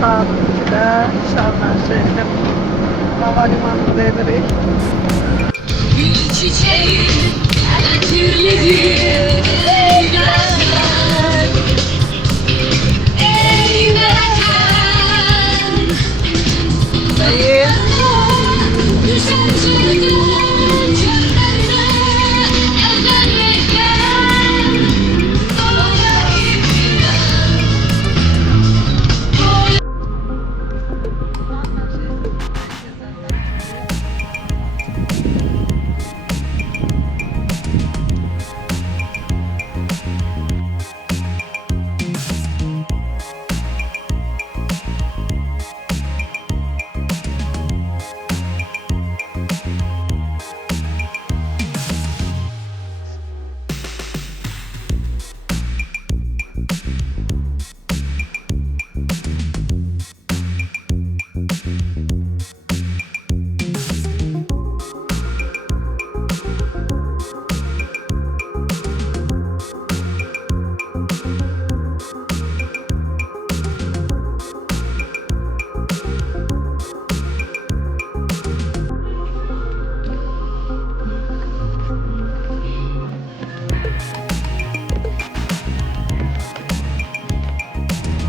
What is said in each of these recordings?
Tabii de Şarmen Şeyh'in havalimanında edirik. Gül çiçeği türleri eyleyen eyleyen Sayın. Düşen çılgın çöllerine ezellikten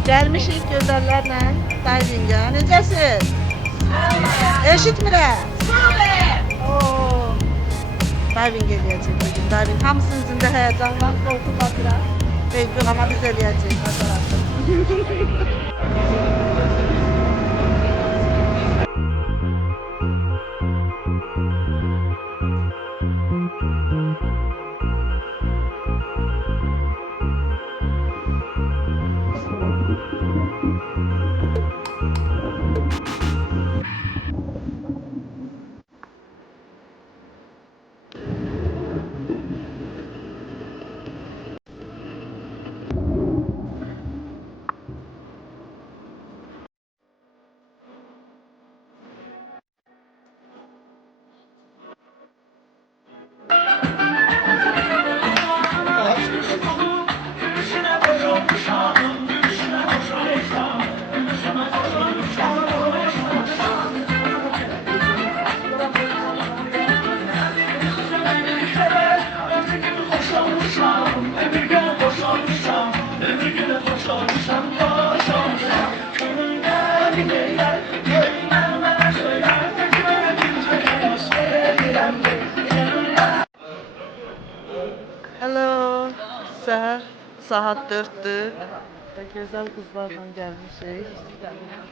Gelmişik gözəllərlə divingə. Necəsiz? Eşitmirəm. Oo. Diving eləyəcək bugün. Diving hamısının üzündə həyəcan var, qorxu var biraz. Yox, amma biz eləyəcəyik. Hello. Səhər saat 4-dür. Və gözəl qızlarla gəlmişik.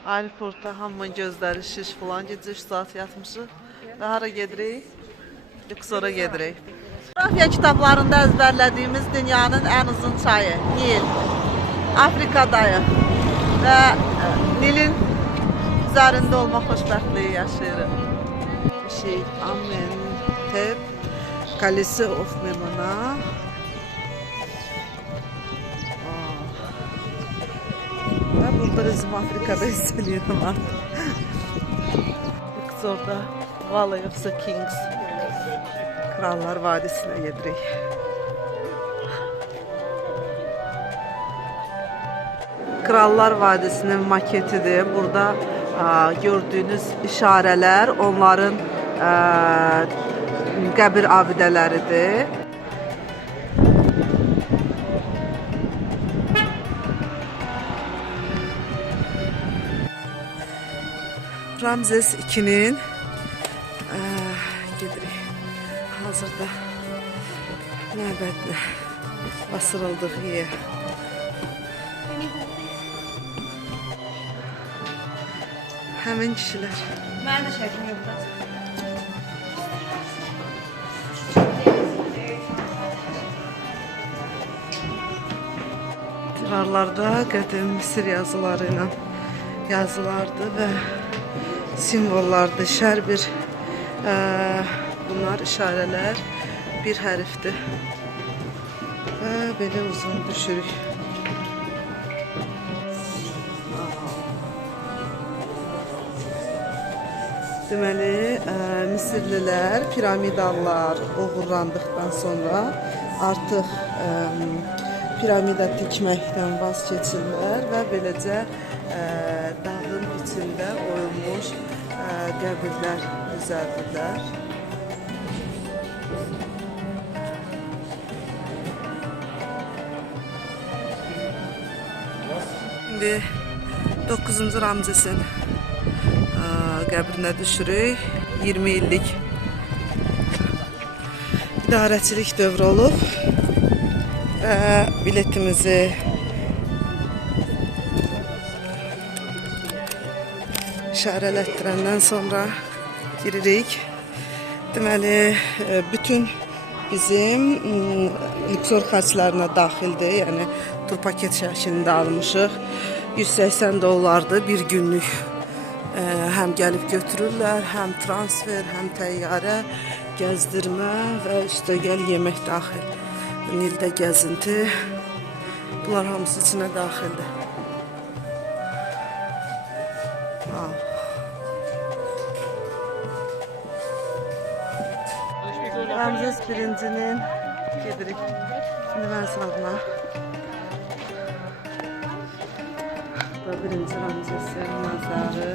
Aeroportda hamının gözləri şiş falan. Gecə 3 saat yatmışıq. Və hara gedirik? Luxora gedirik. Coğrafiya kitablarında əzbərlədiyimiz dünyanın ən uzun çayı Nil. Afrikadayıq. Və Nilin üzərində olmaq xoşbəxtliyi yaşayırıq. Amenhotep Kalesi of Memona. Ben burada Rezim Afrika'da hissediyorum artık. Luxor'da Valley of the Kings. Krallar Vadisi'ne gedirik. Krallar Vadisi'nin maketidir. Burada gördüğünüz işareler onların qəbir abidələridir. Ramzes II'nin gedirik. Hazırda məbədlə basırıldıq yer. Həmin kişilər. Mən də çəkim yoxdur. Divarlarda qədim Misir yazıları ilə yazılardı və simvollardı. Şər bir bunlar işarələr bir hərfdir. Və belə uzun düşürük. Deməli, Misirlilər piramidalar uğurlandıqdan sonra artıq piramida tikməkdən vaz keçirlər və beləcə dağın içində oyulmuş qəbirlər düzəldirlər. İndi 9-cu Ramzesin qəbrinə düşürük. 20 illik idarəçilik dövrü olub və biletimizi işarələtdirəndən sonra giririk. Deməli, bütün bizim Luxor xərclərinə daxildir. Yəni tur paket şəklində almışıq. 180 dollardır bir günlük. Həm gəlib götürürlər, həm transfer, həm təyyarə, gəzdirmə və üstəgəl yemək daxil. Nildə gəzinti. Bunlar hamısı içinə daxildir. Ramzes birincinin gedirik. Şimdi mən sağına. Bu birinci Ramzesin məzarı.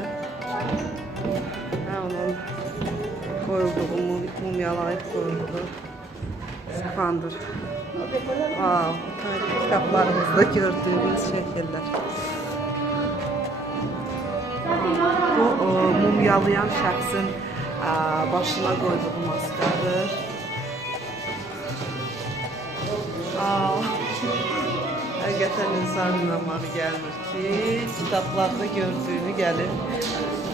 Və onun qoyulduğu, mumyalayıb qoyulduğu sıxandır. Tarih kitablarımızda gördüğümüz şəkillər. Bu mumyalayan şəxsin başına qoyduğu maskadır. Həqiqətən insan inanmağı gəlmir ki, kitablarda gördüyünü gəlib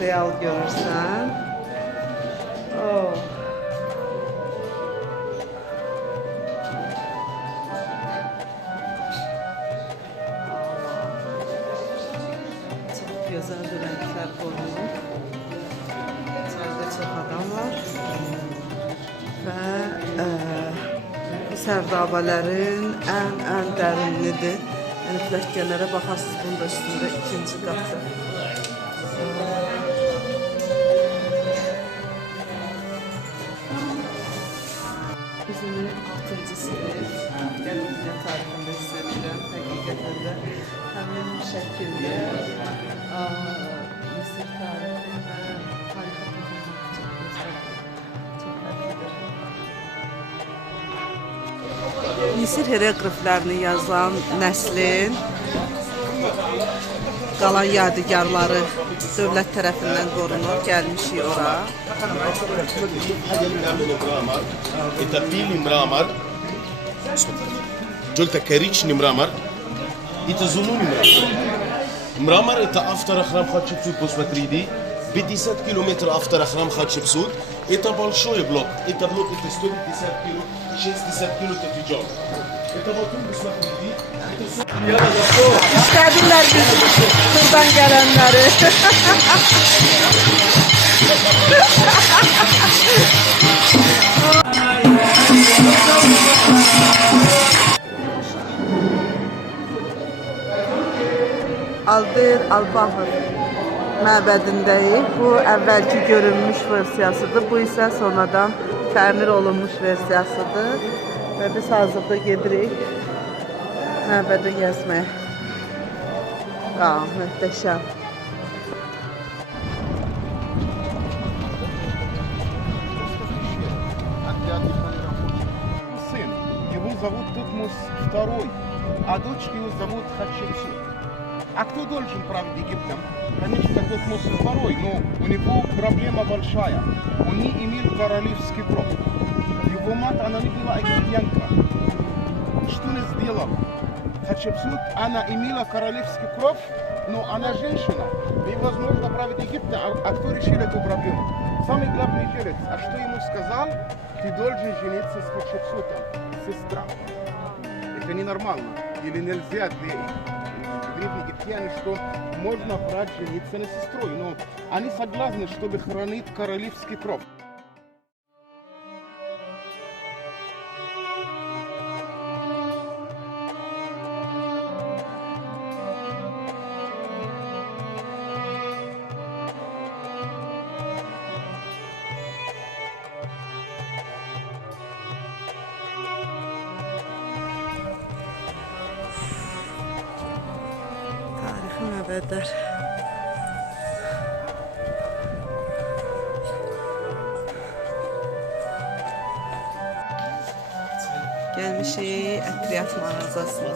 real görürsən. Çox gözəl renklər qoyulur. İçəridə çox adam var və sərdabələrin ən dərinlidir. Yəni pləkkələrə baxarsınız, bunun da üstündə ikinci qatı. Bizim 6-cı sinif Gəldiklə tarixində istəyirəm. Həqiqətən də həmin şəkildə Misir tarixi və tarixi çox gözəl, çox fərqlidir. Misir hieroqriflərini yazan nəslin qalan yadigarları dövlət tərəfindən qorunur, gəlmişik ora. انت بيلي مرامر جولتا كاريتشني مرامر انت زنوني مرامر انت افتر اخرام خاتش بسود بوسمتريدي بدي 7 كيلومتر افتر اخرام خاتش بسود انت بالشوي بلوك انت بلوك انت ستوري 7 كيلو 7 كيلو تتجار انت بطول بوسمتريدي İstədilər biz turdan gələnləri. Aldir Al-Bahır məbədindəyik. Bu əvvəlki görünmüş versiyasıdır. Bu isə sonradan təmir olunmuş versiyasıdır. Və biz hazırda gedirik məbədə gəzməyə. Möhtəşəm. Сын, его зовут Тутмос II, а дочку его зовут Хатшепсут. А кто должен править Египтом? Конечно, Тутмос II, но у него проблема большая. Он не имел королевский кровь. Его мать, она не была египтянка. Что он сделал? Хатшепсут, она имела королевский кровь, но она женщина. Невозможно править Египтом. А кто решил эту проблему? Самый главный жрец. А что ему сказал? Ты должен жениться с Хатшепсутом, сестра. Это ненормально. Или нельзя для древних египтян, что можно брать жениться на сестрой. Но они согласны, чтобы хранить королевский кровь. Məbədər. Gəlmişik ətriyyat mağazasına.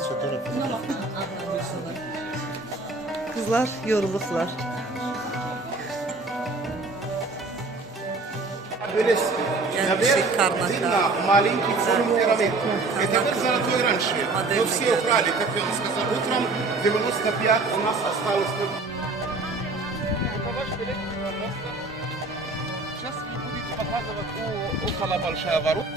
Kızlar yorulublar. Gəlmişik Karnaka. Маленький форму пирамид. Это был золотой раньше. Но Модельный все город. украли, как я вам сказал. Утром 95 у нас осталось. Сейчас вы будете показывать около большая ворота.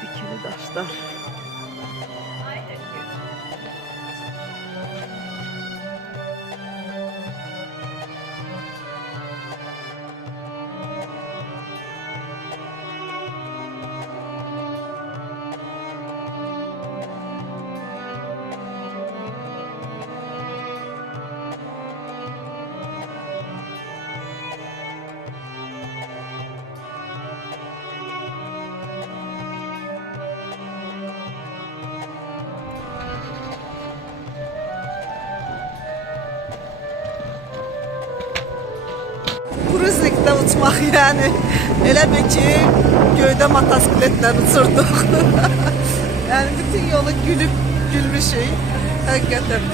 Dikili daşlar. Kruzlikdə uçmaq yəni elə bil ki, göydə motosikletlə uçurduq. Yəni bütün yolu gülüb gülmüşük. Həqiqətən.